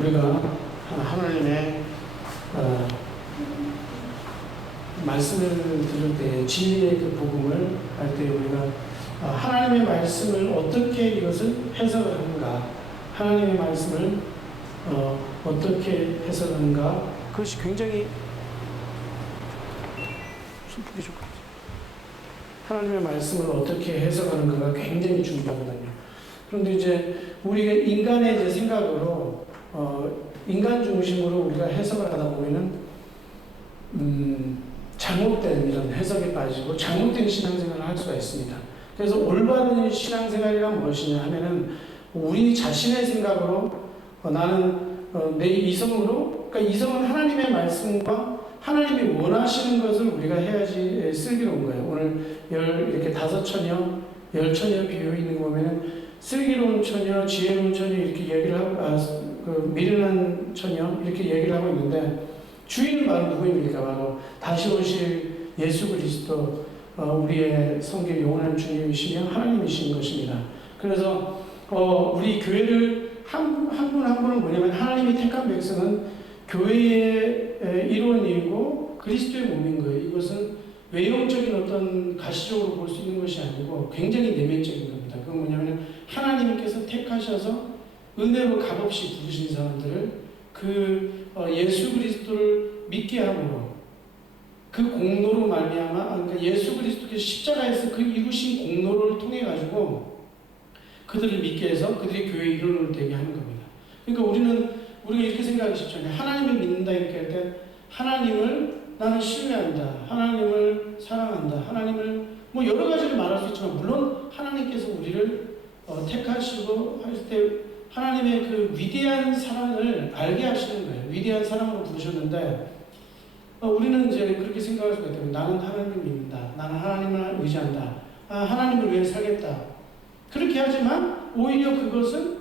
우리가 하나님의 말씀을 들을 때, 진리의 그 복음을 할 때 우리가 하나님의 말씀을 어떻게 이것을 해석을 하는가, 하나님의 말씀을 어떻게 해석하는가, 그것이 굉장히 하나님의 말씀을 어떻게 해석하는가가 굉장히 중요하거든요. 그런데 이제 우리가 인간의 이제 생각으로 인간 중심으로 우리가 해석을 하다 보면은 잘못된 이런 해석에 빠지고 잘못된 신앙생활을 할 수가 있습니다. 그래서 올바른 신앙생활이란 무엇이냐 하면은 우리 자신의 생각으로 나는 내 이성으로, 그러니까 이성은 하나님의 말씀과 하나님이 원하시는 것을 우리가 해야지 슬기로운 거예요. 오늘 이렇게 5처녀, 10처녀 비유 있는 거 보면은 슬기로운 처녀, 지혜로운 처녀 이렇게 얘기를 하고, 미련한 처녀 이렇게 얘기를 하고 있는데, 주인은 바로 누구입니까? 바로 다시 오실 예수 그리스도, 우리의 성결 영원한 주님이시며 하나님이신 것입니다. 그래서 우리 교회를 한 분 한 분은 뭐냐면, 하나님이 택한 백성은 교회의 일원이고 그리스도의 몸인 거예요. 이것은 외형적인 어떤 가시적으로 볼 수 있는 것이 아니고 굉장히 내면적인 겁니다. 그건 뭐냐면, 하나님께서 택하셔서 은혜로 값없이 부르신 사람들을 예수 그리스도를 믿게 함으로, 그 공로로 말미암아, 그러니까 예수 그리스도께서 십자가에서 그 이루신 공로를 통해 가지고 그들을 믿게 해서 그들이 교회의 일원으로 되게 하는 겁니다. 그러니까 우리가 이렇게 생각하기 쉽잖아요. 하나님을 믿는다 이렇게 할 때, 하나님을 나는 신뢰한다, 하나님을 사랑한다, 하나님을 뭐 여러 가지를 말할 수 있지만, 물론 하나님께서 우리를 택하시고 할 때 하나님의 그 위대한 사랑을 알게 하시는 거예요. 위대한 사랑으로 부르셨는데, 우리는 이제 그렇게 생각할 수가 있다면, 나는 하나님을 믿는다, 나는 하나님을 의지한다, 하나님을 위해 살겠다, 그렇게 하지만 오히려 그것은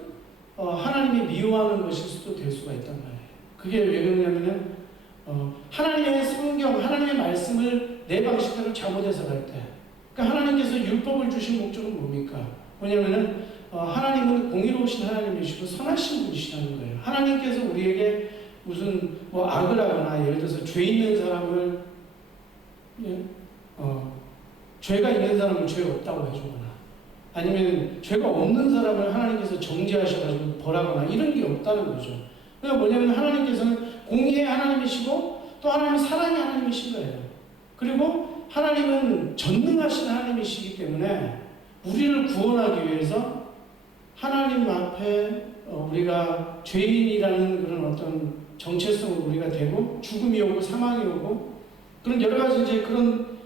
하나님이 미워하는 것일 수도 될 수가 있단 말이에요. 그게 왜 그러냐면은 하나님의 성경, 하나님의 말씀을 내 방식대로 잘못 해석할 때, 그러니까 하나님께서 율법을 주신 목적은 뭡니까? 뭐냐면은 하나님은 공의로우신 하나님이시고 선하신 분이시라는 거예요. 하나님께서 우리에게 무슨 악을 하거나, 예를 들어서 죄 있는 사람을 죄가 있는 사람은 죄 없다고 해주거나, 아니면 죄가 없는 사람을 하나님께서 정죄하셔가지고 벌하거나, 이런 게 없다는 거죠. 그러니까 뭐냐면, 하나님께서는 공의의 하나님이시고 또 하나님은 사랑의 하나님이신 거예요. 그리고 하나님은 전능하신 하나님이시기 때문에 우리를 구원하기 위해서 하나님 앞에 우리가 죄인이라는 그런 어떤 정체성으로 우리가 되고, 죽음이 오고 사망이 오고, 그런 여러 가지 이제 그런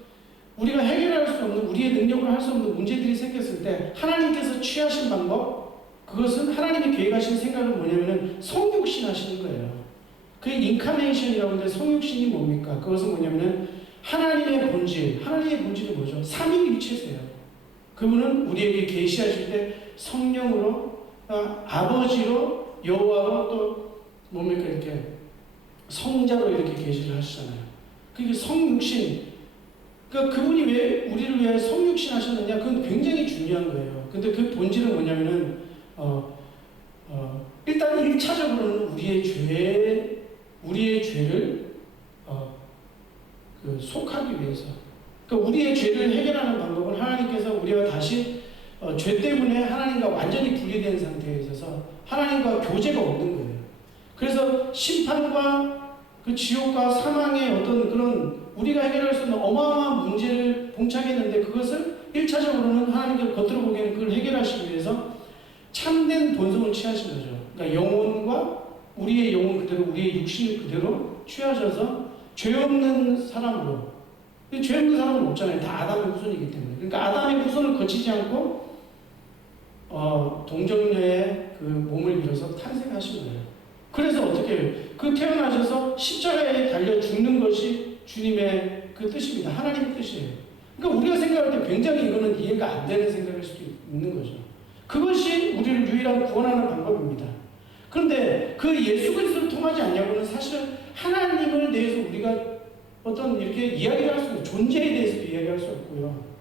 우리가 해결할 수 없는, 우리의 능력으로 할 수 없는 문제들이 생겼을 때, 하나님께서 취하신 방법, 그것은 하나님이 계획하신 생각은 뭐냐면은 성육신 하시는 거예요. 그게 인카네이션이라고 하는데, 성육신이 뭡니까? 그것은 뭐냐면은 하나님의 본질, 하나님의 본질이 뭐죠? 삼위일체세요. 그분은 우리에게 계시하실 때 성령으로, 아버지로, 여호와로, 또 뭡니까? 이렇게 성자로 이렇게 계시를 하시잖아요. 그게 성육신. 그러니까 그분이 왜 우리를 위해 성육신 하셨느냐? 그건 굉장히 중요한 거예요. 근데 그 본질은 뭐냐면은 일단 1차적으로는 우리의 죄를 속하기 위해서, 그러니까 우리의 죄를 해결하는 방법은, 하나님께서 우리와 다시 죄 때문에 하나님과 완전히 분리된 상태에 있어서 하나님과 교제가 없는 거예요. 그래서 심판과 그 지옥과 사망의 어떤 그런 우리가 해결할 수 없는 어마어마한 문제를 봉착했는데, 그것을 1차적으로는 하나님께서 겉으로 보기에는 그걸 해결하시기 위해서 참된 본성을 취하신 거죠. 그러니까 영혼과 우리의 영혼 그대로, 우리의 육신을 그대로 취하셔서 죄 없는 사람으로, 죄 없는 사람은 없잖아요. 다 아담의 후손이기 때문에. 그러니까 아담의 후손을 거치지 않고 동정녀의 그 몸을 빌어서 탄생하신 거예요. 그래서 어떻게 태어나셔서 십자가에 달려 죽는 것이 주님의 그 뜻입니다. 하나님의 뜻이에요. 그러니까 우리가 생각할 때 굉장히 이거는 이해가 안 되는 생각일 수도 있는 거죠. 그것이 우리를 유일한 구원하는 방법입니다. 그런데 그 예수 그리스도를 통하지 않냐고는 사실은 하나님을 대해서 우리가 어떤 이렇게 이야기를 할 수 없고, 존재에 대해서도 이야기할 수 없고요.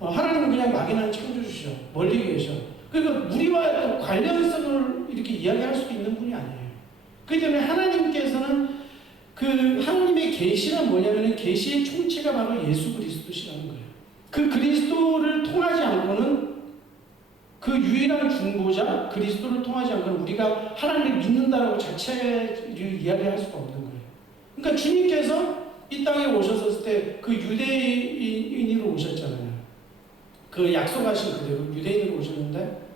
하나님은 그냥 막연한 창조주시죠. 멀리 계셔. 그러니까 우리와 관련성을 이렇게 이야기할 수도 있는 분이 아니에요. 그렇기 때문에 하나님께서는 그 하나님의 계시란 뭐냐면 계시의 총체가 바로 예수 그리스도시라는 거예요. 그 그리스도를 통하지 않고는 그 유일한 중보자 그리스도를 통하지 않고는 우리가 하나님을 믿는다라고 자체를 이야기할 수가 없는 거예요. 그러니까 주님께서 이 땅에 오셨을 때 그 유대인으로 오셨잖아요. 그 약속하신 그대로 유대인으로 오셨는데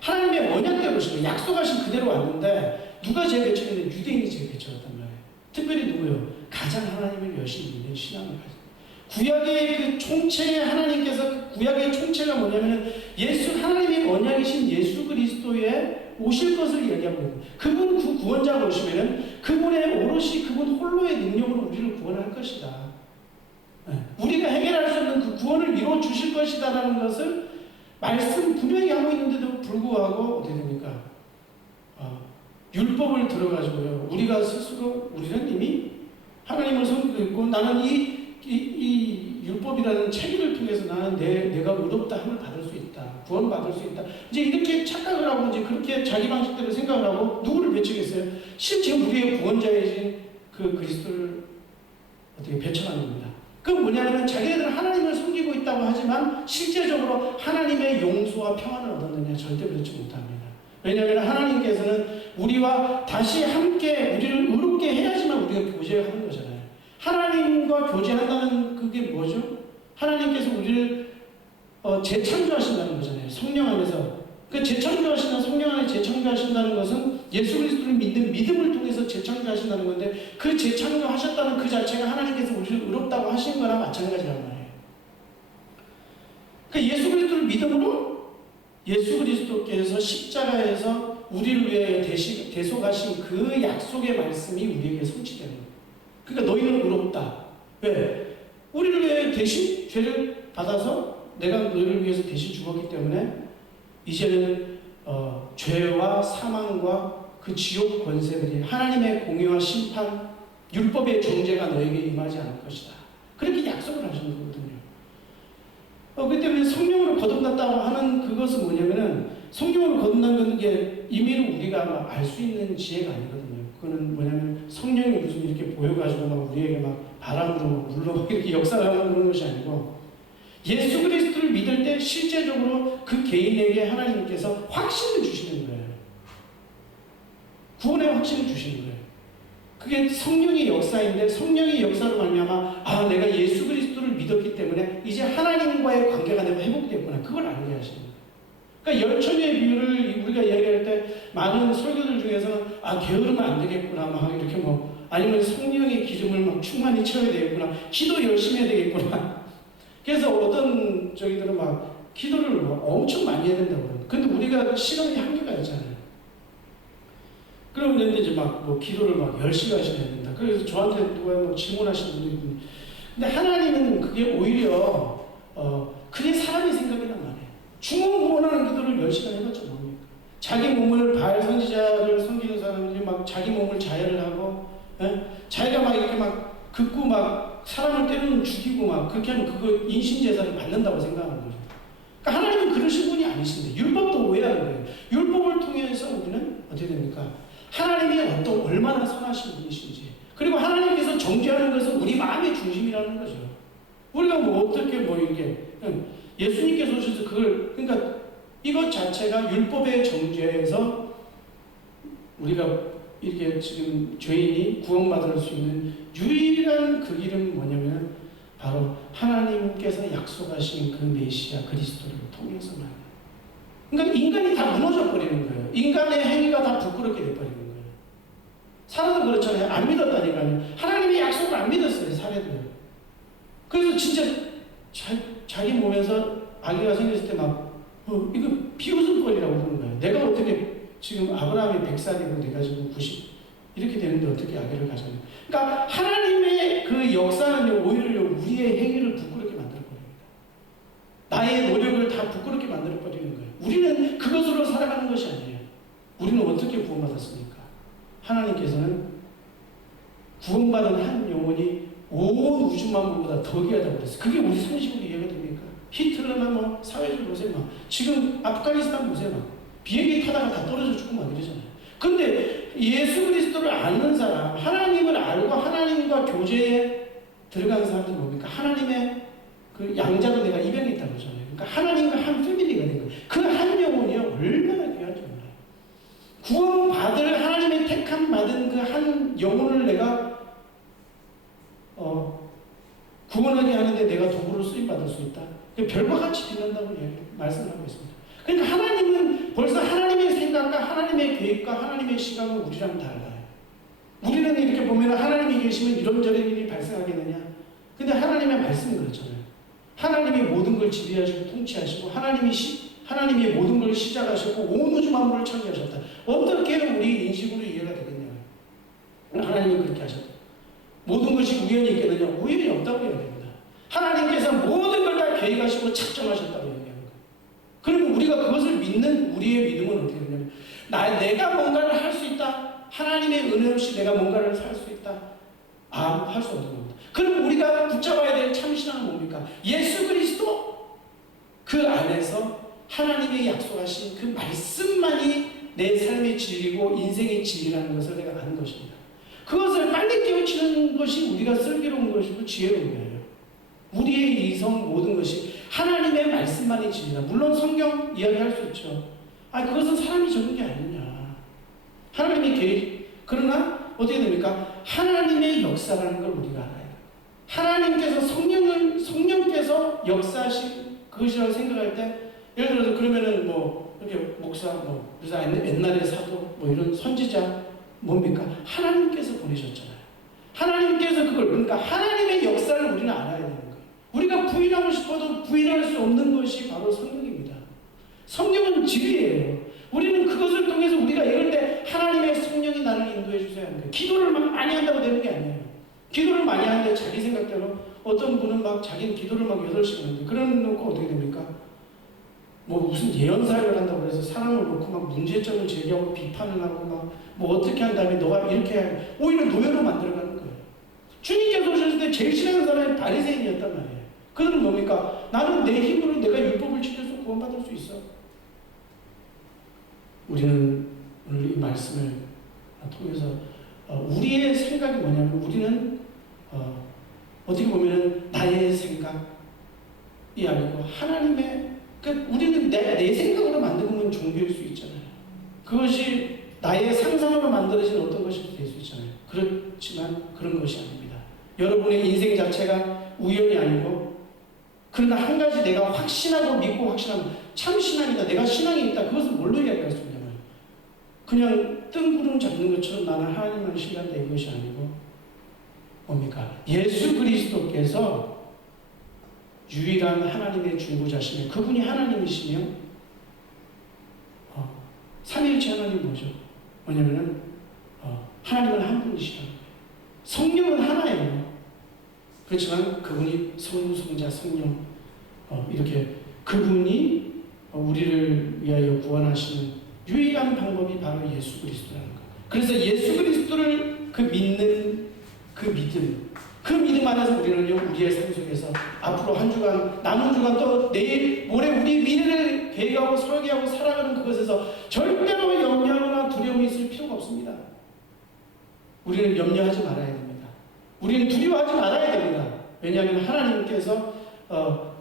하나님의 언약대로 오신 거예요. 약속하신 그대로 왔는데 누가 제일 배척했는데 유대인이 제일 배척했단 말이에요. 특별히 누구요? 가장 하나님을 열심히 믿는 신앙을 가진 구약의 그 총체 하나님께서 구약의 총체가 뭐냐면은 하나님의 언약이신 예수 그리스도의 오실 것을 이야기하고 있는 그분 그 구원자가 오시면은 그분의 오롯이 그분 홀로의 능력으로 우리를 구원할 것이다. 우리가 해결할 수 없는 그 구원을 이루어 주실 것이다라는 것을 말씀 분명히 하고 있는데도 불구하고 어떻게 됩니까? 율법을 들어가지고요. 우리가 스스로 우리는 이미 하나님을 섬기고 있고 나는 이 율법이라는 체계를 통해서 나는 내가 의롭다 함을 받을 수 있다. 구원받을 수 있다. 이제 이렇게 착각을 하고 이제 그렇게 자기 방식대로 생각을 하고 누구를 배척했어요? 실제 우리의 구원자이신 그 그리스도를 어떻게 배척하는 겁니다. 그건 뭐냐면 자기네들은 하나님을 섬기고 있다고 하지만 실제적으로 하나님의 용서와 평안을 얻었느냐? 절대 그렇지 못합니다. 왜냐하면 하나님께서는 우리와 다시 함께 우리를 의롭게 해야지만 우리가 교제하는 거잖아요. 하나님과 교제한다는 그게 뭐죠? 하나님께서 우리를 재창조하신다는 거잖아요. 성령 안에서. 그 재창조하신다는 성령 안에 재창조하신다는 것은 예수 그리스도를 믿는 믿음을 통해서 재창조하신다는 건데 그 재창조하셨다는 그 자체가 하나님께서 우리를 의롭다고 하신 거랑 마찬가지란 말이에요. 그러니까 예수 그리스도를 믿음으로 예수 그리스도께서 십자가에서 우리를 위해 대속하신 그 약속의 말씀이 우리에게 성취되는 거예요. 그러니까 너희는 의롭다. 왜? 우리를 위해 대신 죄를 받아서 내가 너희를 위해서 대신 죽었기 때문에 이제는 죄와 사망과 그 지옥 권세들이 하나님의 공의와 심판, 율법의 정죄가 너에게 임하지 않을 것이다. 그렇게 약속을 하시는 거거든요. 그렇기 때문에 성령으로 거듭났다고 하는 그것은 뭐냐면은 성령으로 거듭난 게 임의로 우리가 알 수 있는 지혜가 아니거든요. 그거는 뭐냐면 성령이 무슨 이렇게 보여가지고 막 우리에게 막 바람으로 물로 이렇게 역사하는 그런 것이 아니고 예수 그리스도를 믿을 때 실제적으로 그 개인에게 하나님께서 확신을 주시는 거예요. 구원의 확신을 주시는 거예요. 그게 성령의 역사인데 성령의 역사로 말미암아 내가 예수 그리스도를 믿었기 때문에 이제 하나님과의 관계가 내가 회복되었구나. 그걸 알게 하시는 거예요. 그러니까 열천의 비유를 우리가 이야기할 때 많은 설교들 중에서는 게으르면 안 되겠구나 막 이렇게 아니면 성령의 기름을 막 충만히 채워야 되겠구나. 기도 열심히 해야 되겠구나. 그래서 어떤 저희들은 막 기도를 엄청 많이 해야 된다고 그래요. 근데 우리가 시간이 한계가 있잖아요. 그러면 이제 기도를 10시간씩 해야 된다. 그래서 저한테 누가 질문하시는 분들이 있는데, 근데 하나님은 그게 오히려, 그게 사람의 생각이란 말이에요. 중원구원하는 기도를 10시간 해봤자 뭡니까? 자기 몸을 바알 선지자를 섬기는 사람들이 자기 몸을 자해를 하고, 자기가 이렇게 긋고 사람을 때리면 죽이고 그렇게 하면 그거 인신제사를 받는다고 생각하는 거죠. 그러니까 하나님은 그러신 분이 아니신데, 율법도 오해하는 거예요. 율법을 통해서 우리는 어떻게 됩니까? 하나님이 얼마나 선하신 분이신지, 그리고 하나님께서 정죄하는 것은 우리 마음의 중심이라는 거죠. 우리가 어떻게 이렇게, 예수님께서 오셔서 그러니까 이것 자체가 율법의 정죄에서 우리가 이렇게 지금 죄인이 구원받을 수 있는 유일한 그 길은 뭐냐면 바로 하나님께서 약속하신 그 메시아 그리스도를 통해서만. 그러니까 인간이 다 무너져 버리는 거예요. 인간의 행위가 다 부끄럽게 돼버리는 거예요. 사람도 그렇잖아요. 안 믿었다니까요. 하나님의 약속을 안 믿었어요. 사례도요. 그래서 진짜 자기 몸에서 아기가 생겼을 때 이거 비웃음거리라고 그러는 거예요. 내가 어떻게 지금 아브라함이 100살이고 내가 지금 90 이렇게 되는데 어떻게 아기를 가져요? 그러니까 하나님의 그 역사는 오히려 우리의 행위를 부끄럽게 만들어버립니다. 나의 노력을 다 부끄럽게 만들어버리는 거예요. 우리는 그것으로 살아가는 것이 아니에요. 우리는 어떻게 구원받았습니까? 하나님께서는 구원받은 한 영혼이 온 우주만물보다 더 귀하다고 그랬어요. 그게 우리 상식으로 이해가 됩니까? 히틀러나 사회주의 보세요. 지금 아프가니스탄 보세요. 비행기 타다가 다 떨어져 죽고 이러잖아요. 근데 예수 그리스도를 아는 사람, 하나님을 알고 하나님과 교제에 들어간 사람들이 뭡니까? 하나님의 그 양자로 내가 입양이 있다고 그러잖아요. 그러니까 하나님과 한 패밀리가 된 거예요. 그 한 영혼이요, 얼마나 귀한지 몰라요. 구원받을 하나님의 택함 받은 그 한 영혼을 내가 구원하게 하는데 내가 도구로 쓰임받을 수 있다. 별과 같이 빛난다고 말씀을 하고 있습니다. 그러니까 하나님은 벌써 하나님의 생각과 하나님의 계획과 하나님의 시각은 우리랑 달라요. 우리는 이렇게 보면 하나님이 계시면 이런저런 일이 발생하겠느냐. 근데 하나님의 말씀은 그렇잖아요. 하나님이 모든 걸 지배하시고 통치하시고 하나님이 모든 걸 시작하셨고 온 우주 만물을 창조하셨다. 어떻게 우리 인식으로 이해가 되겠냐. 하나님은 그렇게 하셨다. 모든 것이 우연이 있겠느냐. 우연이 없다고 해야 됩니다. 하나님께서 모든 걸 다 계획하시고 작정하셨다고 얘기하는 거예요. 그러면 우리가 그것을 믿는 우리의 믿음은 어떻게 되냐면 내가 뭔가를 할 수 있다. 하나님의 은혜 없이 내가 뭔가를 할 수 있다. 할 수 없는 겁니다. 그럼 우리가 붙잡아야 될 참신앙은 뭡니까? 예수 그리스도 그 안에서 하나님의 약속하신 그 말씀만이 내 삶의 진리고 인생의 진리라는 것을 내가 아는 것입니다. 그것을 빨리 깨우치는 것이 우리가 슬기로운 것이고 지혜로운 거예요. 우리의 이성 모든 것이 하나님의 말씀만이 진리다. 물론 성경 이야기할 수 있죠. 그것은 사람이 적은 게 아니냐. 하나님의 계획. 그러나 어떻게 됩니까? 하나님의 역사라는 걸 우리가 알아요. 하나님께서 성령께서 역사하신 그것이라고 생각할 때, 예를 들어서 그러면은 이렇게 목사, 그래서 옛날의 사도, 이런 선지자, 뭡니까? 하나님께서 보내셨잖아요. 하나님께서 그러니까 하나님의 역사를 우리는 알아야 되는 거예요. 우리가 부인하고 싶어도 부인할 수 없는 것이 바로 성경입니다. 성경은 진리예요. 우리는 그것을 통해서 우리가 이럴 때 하나님의 성령이 나를 인도해 주셔야 하는 거예요. 기도를 많이 한다고 되는 게 아니에요. 기도를 많이 하는데 자기 생각대로 어떤 분은 자기는 기도를 8시간 하는데 그런 놓고 어떻게 됩니까? 무슨 예언사역을 한다고 해서 사람을 놓고 문제점을 제기하고 비판을 하고 어떻게 한 다음에 너가 이렇게 해야 오히려 노예로 만들어가는 거예요. 주님께서 오셨을 때 제일 싫어하는 사람이 바리새인이었단 말이에요. 그들은 뭡니까? 나는 내 힘으로 내가 율법을 지켜서 구원받을 수 있어. 우리는 오늘 이 말씀을 통해서 우리의 생각이 뭐냐면 우리는 어떻게 보면 나의 생각이 아니고 하나님의 우리는 내 생각으로 만들면 종교일 수 있잖아요. 그것이 나의 상상으로 만들어진 어떤 것이 될 수 있잖아요. 그렇지만 그런 것이 아닙니다. 여러분의 인생 자체가 우연이 아니고 그러나 한 가지 내가 확신하고 믿고 확신하면 참 신앙이다. 내가 신앙이 있다. 그것은 뭘로 이야기할 수 있냐면 그냥 뜬구름 잡는 것처럼 나는 하나님을 신뢰한다 이것이 아니고 뭡니까? 예수 그리스도께서 유일한 하나님의 중보자시며 그분이 하나님이시며 삼위일체 하나님 뭐죠? 뭐냐면은 하나님은 한 분이시라는 거예요. 성령은 하나예요. 그렇지만 그분이 성부, 성자, 성령 이렇게 그분이 우리를 위하여 구원하시는 유일한 방법이 바로 예수 그리스도라는 거예요. 그래서 예수 그리스도를 믿는 그 믿음 안에서 우리는요, 우리의 삶 속에서 앞으로 한 주간, 남은 주간 또 내일, 모레 우리 미래를 계획하고 설계하고 살아가는 그것에서 절대로 염려하거나 두려움이 있을 필요가 없습니다. 우리는 염려하지 말아야 됩니다. 우리는 두려워하지 말아야 됩니다. 왜냐하면 하나님께서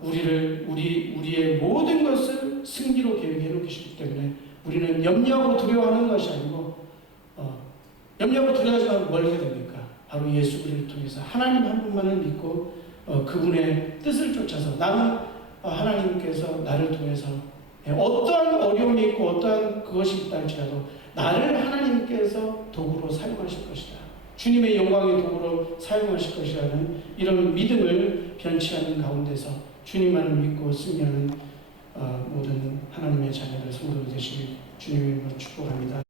우리의 모든 것을 승리로 계획해 놓으시기 때문에 우리는 염려하고 두려워하는 것이 아니고 염려하고 두려워하지 말고 뭘 해야 됩니까? 바로 예수 그리스도를 통해서 하나님 한 분만을 믿고 그분의 뜻을 쫓아서 나는 하나님께서 나를 통해서 어떠한 어려움이 있고 어떠한 그것이 있다 할지라도 나를 하나님께서 도구로 사용하실 것이다. 주님의 영광의 도구로 사용하실 것이라는 이런 믿음을 변치 않는 가운데서 주님만을 믿고 승리하는 모든 하나님의 자녀들 성도들 되시길 주님의 이름으로 축복합니다.